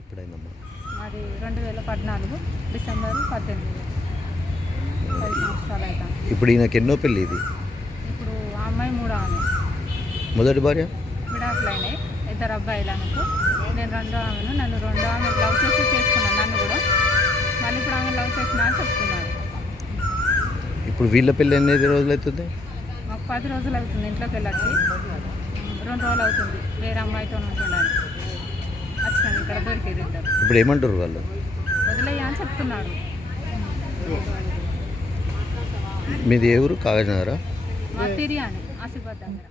ఎప్పుడైందమ్మా? అది రెండు వేల పద్నాలుగు డిసెంబర్ పద్దెనిమిది పది సంవత్సరాలు ఇప్పుడు ఈయనకి ఎన్నో పెళ్ళి ఇది? ఇప్పుడు ఆ అమ్మాయి మూడో ఆమె. మొదటి భార్య? విడాకులైనాయి ఇద్దరు అబ్బాయిలు అనుకో నేను రెండో ఆమెను నన్ను రెండో ఆమె లవ్ చేసి చేసుకున్నాను నన్ను కూడా. మళ్ళీ ఇప్పుడు ఆమె లవ్ చేసిన చెప్తున్నాను ఇప్పుడు వీళ్ళ పెళ్ళి ఎన్ని రోజులు అవుతుంది? మాకు పది రోజులు అవుతుంది ఇంట్లోకి వెళ్ళొచ్చి. రెండు రోజులు అవుతుంది. వేరే అమ్మాయితో ఉంటుండాలి ఇద్దరు ఇప్పుడు ఏమంటారు వాళ్ళు? వదిలేయ అని చెప్తున్నాడు మీది ఏ ఊరు? కాగజనగరా? మా తిరియాని ఆసిఫాబాద్ దగ్గర